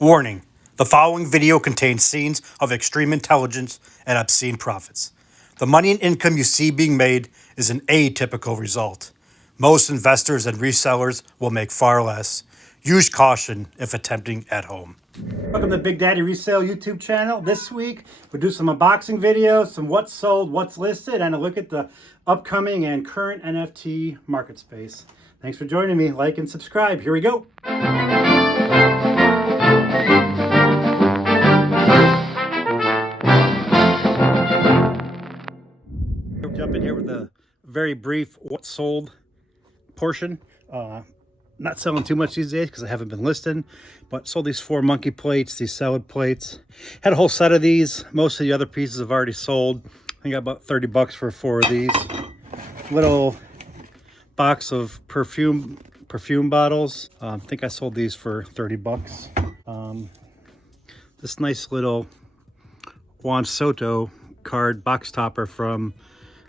Warning, the following video contains scenes of extreme intelligence and obscene profits. The money and income you see being made is an atypical result. Most investors and resellers will make far less. Use caution if attempting at home. Welcome to the Big Daddy Resale YouTube channel. This week, we'll do some unboxing videos, some what's sold, what's listed, and a look at the upcoming and current NFT market space. Thanks for joining me. Like and subscribe. Here we go. We'll jump in here with a very brief what's sold portion. Not selling too much these days because I haven't been listing, but sold these 4 monkey plates, these salad plates. Had a whole set of these. Most of the other pieces have already sold. I got about 30 bucks for 4 of these. Little box of perfume bottles. I think I sold these for 30 bucks. This nice little Juan Soto card box topper from,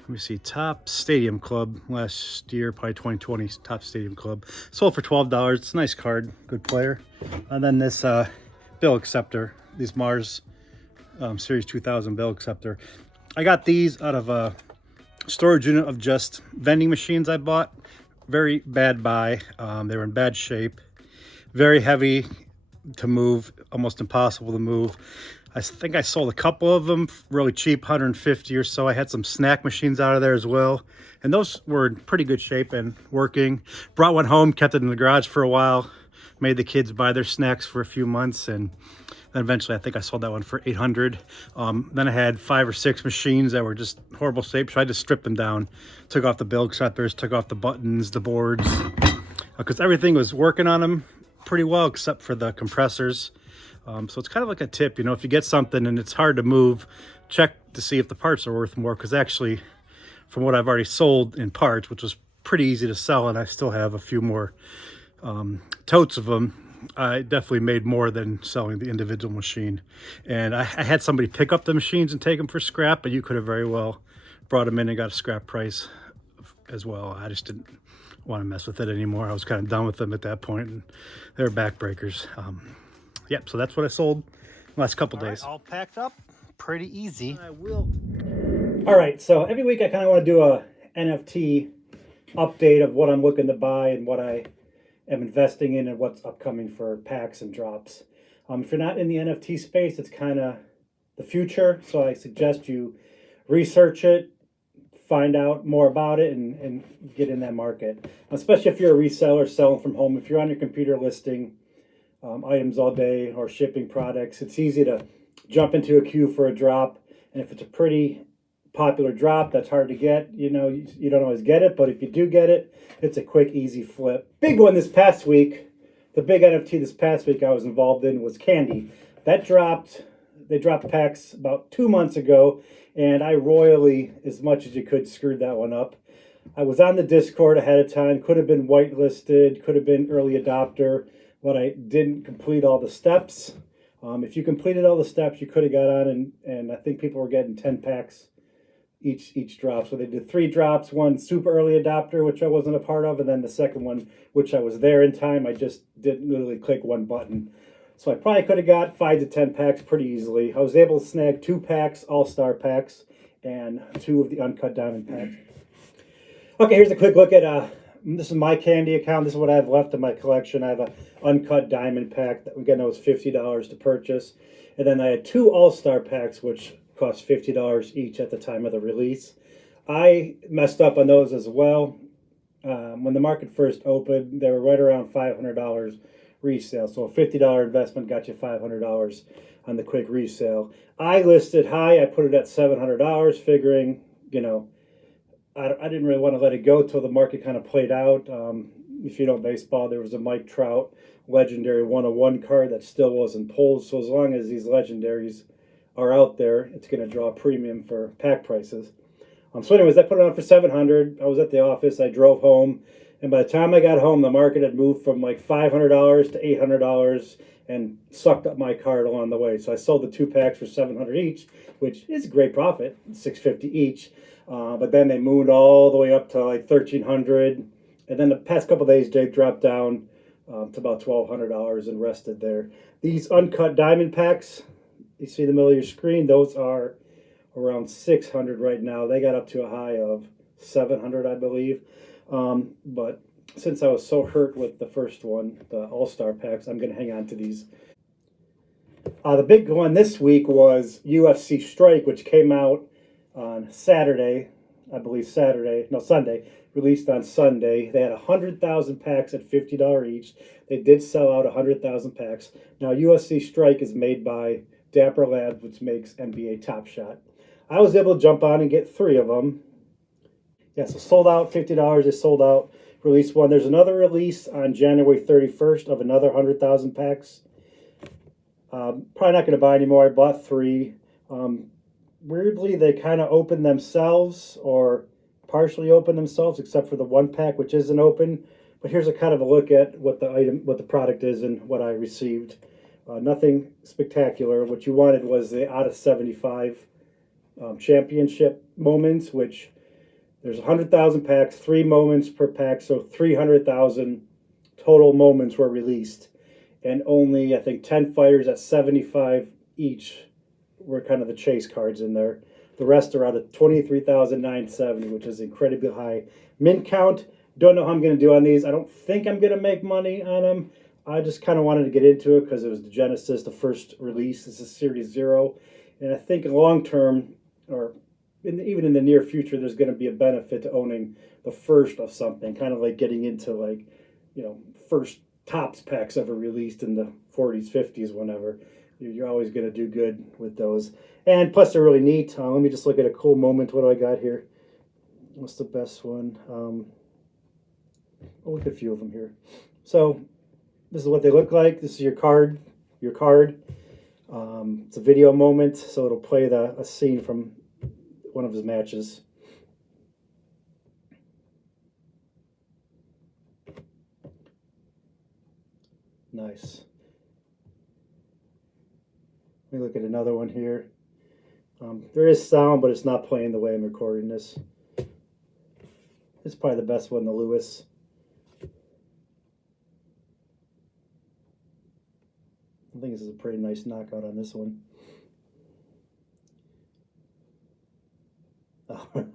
let me see, Top Stadium Club last year, probably 2020 Top Stadium Club. Sold for $12. It's a nice card, good player. And then this bill acceptor, these Mars Series 2000 bill acceptor. I got these out of a storage unit of just vending machines I bought. Very bad buy. They were in bad shape. Very heavy to move, almost impossible to move. I think I sold a couple of them really cheap, 150 or so. I had some snack machines out of there as well, and those were in pretty good shape and working. Brought one home, kept it in the garage for a while, made the kids buy their snacks for a few months, and then eventually I think I sold that one for 800. Then I had 5 or 6 machines that were just horrible shape, so I just stripped them down, took off the bill acceptors, took off the buttons, the boards, because everything was working on them pretty well except for the compressors. So it's kind of like a tip, you know, if you get something and it's hard to move, check to see if the parts are worth more, because actually from what I've already sold in parts, which was pretty easy to sell, and I still have a few more totes of them, I definitely made more than selling the individual machine. And I had somebody pick up the machines and take them for scrap, but you could have very well brought them in and got a scrap price as well. I just didn't want to mess with it anymore. I was kind of done with them at that point, and they were backbreakers. Yep, so that's what I sold the last couple days. All packed up, pretty easy. I will. All right, so every week I kind of want to do a NFT update of what I'm looking to buy and what I am investing in and what's upcoming for packs and drops. If you're not in the NFT space, it's kind of the future, so I suggest you research it, find out more about it, and get in that market. Especially if you're a reseller selling from home. If you're on your computer listing items all day or shipping products, it's easy to jump into a queue for a drop, and if it's a pretty popular drop that's hard to get, you know, you don't always get it, but if you do get it, it's a quick, easy flip. Big one this past week, the big NFT this past week I was involved in was candy. That dropped. They dropped packs about 2 months ago, and I royally, as much as you could, screwed that one up. I was on the Discord ahead of time, could have been whitelisted, could have been early adopter, but I didn't complete all the steps. If you completed all the steps, you could have got on, and I think people were getting 10 packs each drop. So they did 3 drops, one super early adopter, which I wasn't a part of, and then the second one, which I was there in time. I just didn't literally click one button. So I probably could have got 5 to 10 packs pretty easily. I was able to snag 2 packs, all-star packs, and 2 of the uncut diamond packs. Okay, here's a quick look at this is my candy account. This is what I have left in my collection. I have an uncut diamond pack that, again, that was $50 to purchase. And then I had 2 all-star packs, which cost $50 each at the time of the release. I messed up on those as well. When the market first opened, they were right around $500 resale. So a $50 investment got you $500 on the quick resale. I listed high. I put it at $700, figuring, you know, I didn't really want to let it go till the market kind of played out. If you know baseball, there was a Mike Trout legendary 101 card that still wasn't pulled. So as long as these legendaries are out there, it's going to draw a premium for pack prices. So anyways, I put it on for $700. I was at the office. I drove home. And by the time I got home, the market had moved from like $500 to $800 and sucked up my card along the way. So I sold the 2 packs for $700 each, which is a great profit, $650 each. But then they moved all the way up to like $1,300. And then the past couple of days, Jake dropped down to about $1,200 and rested there. These uncut diamond packs, you see in the middle of your screen, those are around $600 right now. They got up to a high of $700, I believe. But since I was so hurt with the first one, the All-Star packs, I'm going to hang on to these. The big one this week was UFC Strike, which came out on Saturday, I believe Sunday, released on Sunday. They had 100,000 packs at $50 each. They did sell out 100,000 packs. Now, UFC Strike is made by Dapper Labs, which makes NBA Top Shot. I was able to jump on and get 3 of them. Yeah, so sold out, $50. They sold out. Release 1. There's another release on January 31st of another 100,000 packs. Probably not going to buy anymore. I bought 3. Weirdly, they kind of open themselves or partially open themselves, except for the 1 pack, which isn't open. But here's a kind of a look at what the product is and what I received. Nothing spectacular. What you wanted was the out of 75 championship moments, which there's 100,000 packs, 3 moments per pack, so 300,000 total moments were released. And only, I think, 10 fighters at 75 each were kind of the chase cards in there. The rest are out of 23,970, which is incredibly high. Mint count, don't know how I'm going to do on these. I don't think I'm going to make money on them. I just kind of wanted to get into it because it was the Genesis, the first release. This is Series 0. And I think long term, or even in the near future, there's going to be a benefit to owning the first of something, kind of like getting into, like, first Topps packs ever released in the 40s, 50s, whenever. You're always going to do good with those. And plus, they're really neat. Let me just look at a cool moment. What do I got here? What's the best one? I'll look at a few of them here. So this is what they look like. This is your card. It's a video moment, so it'll play a scene from one of his matches. Nice. Let me look at another one here. There is sound, but it's not playing the way I'm recording this. It's probably the best one, the Lewis. I think this is a pretty nice knockout on this one. Oh.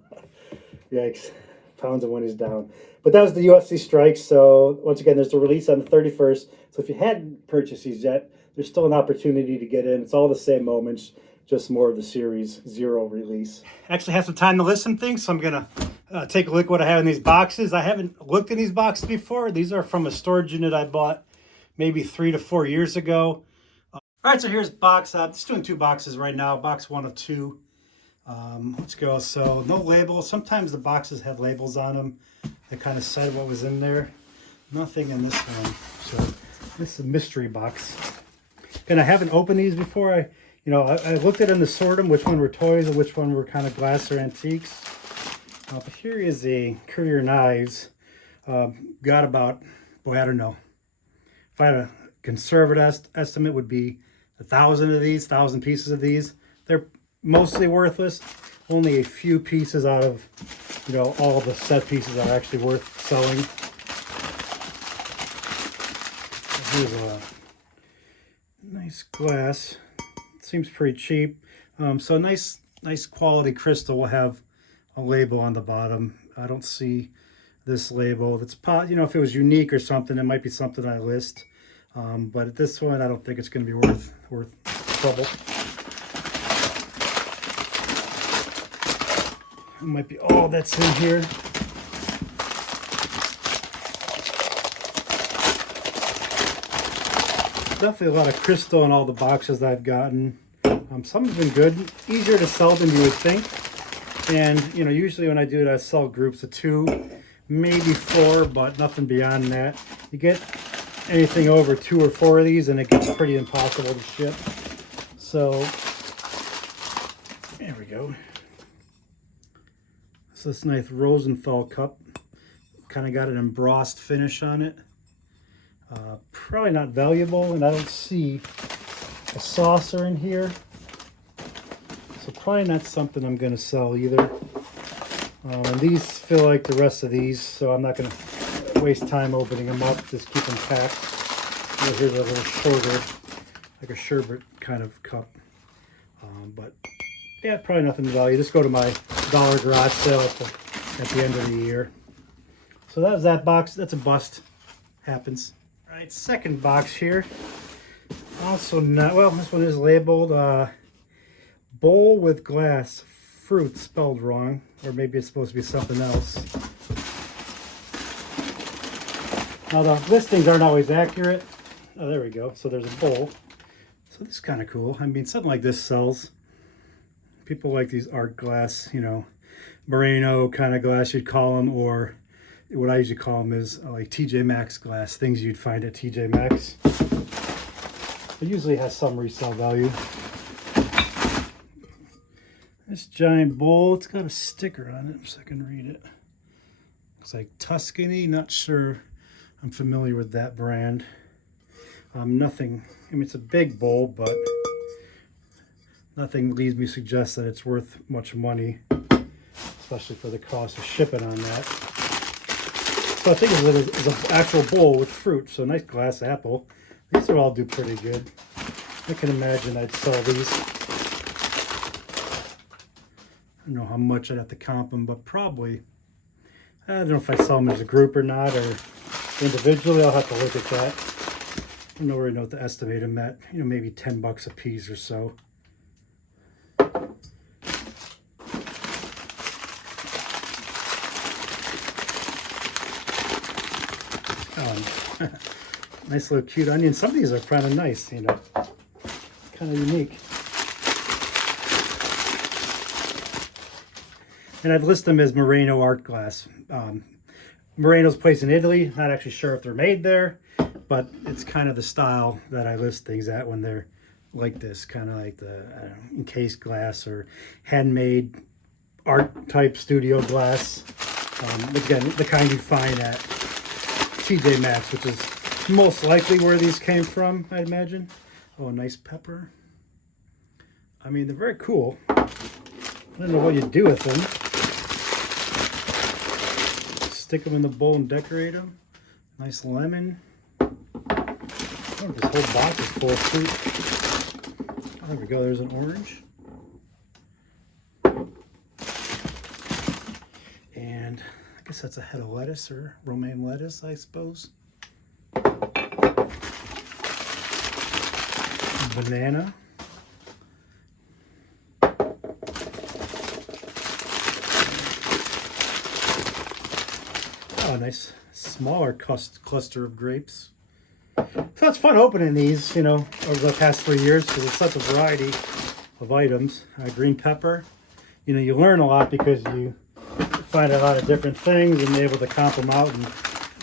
Yikes. Pounds of when he's down. But that was the UFC Strike. So once again, there's a release on the 31st. So if you hadn't purchased these yet, there's still an opportunity to get in. It's all the same moments, just more of the Series 0 release. Actually have some time to list some things, so I'm going to take a look at what I have in these boxes. I haven't looked in these boxes before. These are from a storage unit I bought maybe 3 to 4 years ago. All right, so here's box. Just doing 2 boxes right now. Box 1 of 2. Let's go. So no label. Sometimes the boxes have labels on them that kind of said what was in there. Nothing in this one. So this is a mystery box. And I haven't opened these before. I looked at them to sort them, which one were toys and which one were kind of glass or antiques. But here is a Courier Knives. Got about, boy, I don't know. If I had a conservative estimate, would be 1,000 of these, 1,000 pieces of these. They're mostly worthless. Only a few pieces out of, all of the set pieces are actually worth selling. Here's a nice glass. Seems pretty cheap. So nice quality crystal will have a label on the bottom. I don't see this label. It's if it was unique or something, it might be something I list. But at this one, I don't think it's going to be worth trouble. It might be all that's in here. Definitely a lot of crystal in all the boxes I've gotten. Some have been good, easier to sell than you would think. And usually when I do it, I sell groups of 2, maybe 4, but nothing beyond that. You get anything over 2 or 4 of these, and it gets pretty impossible to ship. So there we go. So this nice Rosenthal cup, kind of got an embossed finish on it. Probably not valuable, and I don't see a saucer in here, so probably not something I'm going to sell either. And these feel like the rest of these, so I'm not going to waste time opening them up. Just keep them packed. Here's a little shorter, like a sherbet kind of cup. But yeah, probably nothing to value. Just go to my dollar garage sale at the end of the year. So that was that box. That's a bust. Happens. All right, second box here. Also not, well, this one is labeled bowl with glass fruit, spelled wrong, or maybe it's supposed to be something else. Now the listings aren't always accurate. Oh, there we go. So there's a bowl. So this is kind of cool. I mean, something like this sells. People like these art glass, you know, Merino kind of glass you'd call them, or what I usually call them is like TJ Maxx glass, things you'd find at TJ Maxx. It usually has some resale value. This giant bowl, it's got a sticker on it, so I can read it. It's like Tuscany, not sure I'm familiar with that brand. Nothing, I mean, it's a big bowl, but nothing leads me to suggest that it's worth much money, especially for the cost of shipping on that. So I think it's an actual bowl with fruit, so nice glass apple. These will all do pretty good. I can imagine I'd sell these. I don't know how much I'd have to comp them, but probably, I don't know if I sell them as a group or not, or individually. I'll have to look at that. I don't really know what to estimate them at. You know, maybe 10 bucks a piece or so. Nice little cute onion. Some of these are kind of nice, you know, kind of unique. And I'd list them as Merino art glass. Merino's placed in Italy. Not actually sure if they're made there, but it's kind of the style that I list things at when they're like this, kind of like the encased glass or handmade art type studio glass. Again, the kind you find at TJ Maxx, which is most likely where these came from, I'd imagine. Oh, a nice pepper. I mean, they're very cool. I don't know what you do with them. Stick them in the bowl and decorate them. Nice lemon. Oh, this whole box is full of fruit. Oh, there we go. There's an orange. And I guess that's a head of lettuce or romaine lettuce, I suppose. Banana. Oh, nice smaller cluster of grapes. So it's fun opening these, you know, over the past 3 years because there's such a variety of items. Green pepper. You know, you learn a lot because you find a lot of different things and you're able to comp them out, and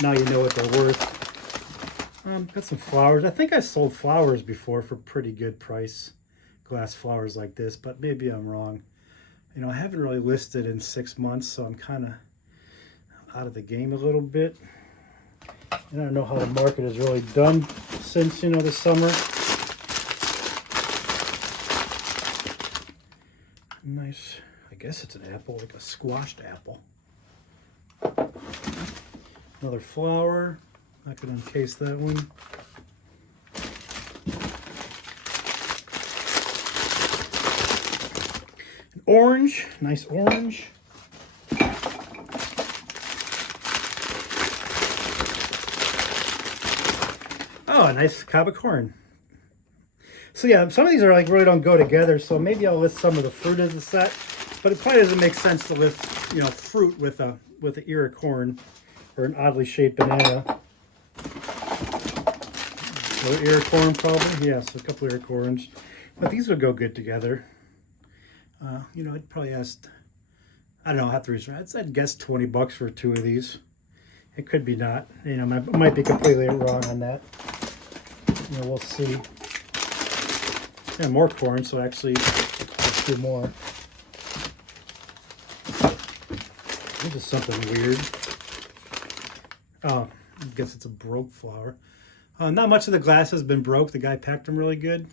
now you know what they're worth. Got some flowers. I think I sold flowers before for pretty good price. Glass flowers like this, but maybe I'm wrong. You know, I haven't really listed in 6 months, so I'm kind of out of the game a little bit. And I don't know how the market has really done since, you know, the summer. Nice, I guess it's an apple, like a squashed apple. Another flower. I could encase that one. An orange, nice orange. Oh, a nice cob of corn. So yeah, some of these are like really don't go together, so maybe I'll list some of the fruit as a set, but it probably doesn't make sense to list, you know, fruit with an ear of corn or an oddly shaped banana. Or ear of corn probably, yes, a couple ear of corns. But these would go good together. You know, I'd probably ask, I don't know, I'll have to research. I'd guess 20 bucks for 2 of these. It could be not, you know, I might be completely wrong on that. You know, we'll see. And more corn, so actually let's do more. This is something weird. Oh, I guess it's a broke flower. Not much of the glass has been broke. The guy packed them really good,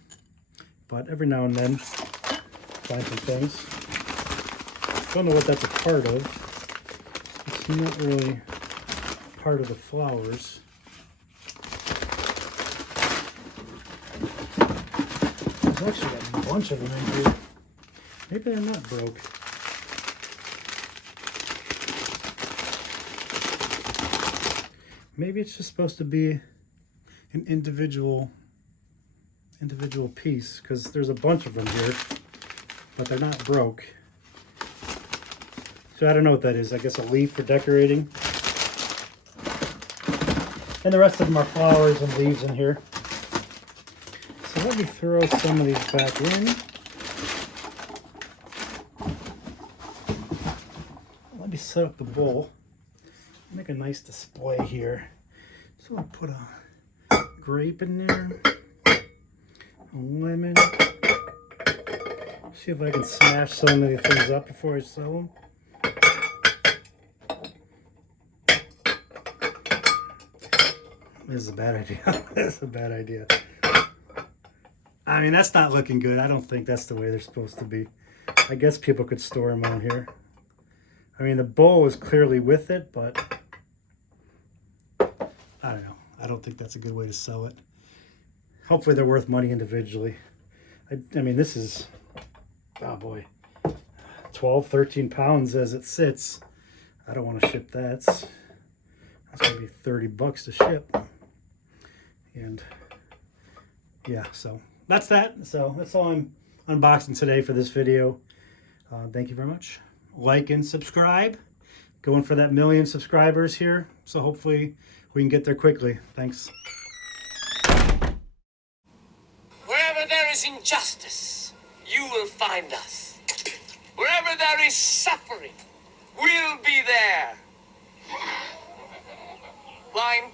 but every now and then find some things. Don't know what that's a part of. It's not really part of the flowers. There's actually a bunch of them in here. Maybe they're not broke. Maybe it's just supposed to be an individual piece, because there's a bunch of them here, but they're not broke. So I don't know what that is. I guess a leaf for decorating. And the rest of them are flowers and leaves in here. So let me throw some of these back in. Let me set up the bowl. Make a nice display here. So I'll put a grape in there, a lemon. See if I can smash some of the things up before I sell them. This is a bad idea. This is a bad idea. I mean, that's not looking good. I don't think that's the way they're supposed to be. I guess people could store them on here. I mean, the bowl is clearly with it, but I don't know. I don't think that's a good way to sell it. Hopefully they're worth money individually. I mean, this is, oh boy, 12, 13 pounds as it sits. I don't want to ship that. That's going to be 30 bucks to ship. And yeah, so that's that. So that's all I'm unboxing today for this video. Thank you very much. Like and subscribe. Going for that 1 million subscribers here. So hopefully we can get there quickly. Thanks. Wherever there is injustice, you will find us. Wherever there is suffering, we'll be there. Line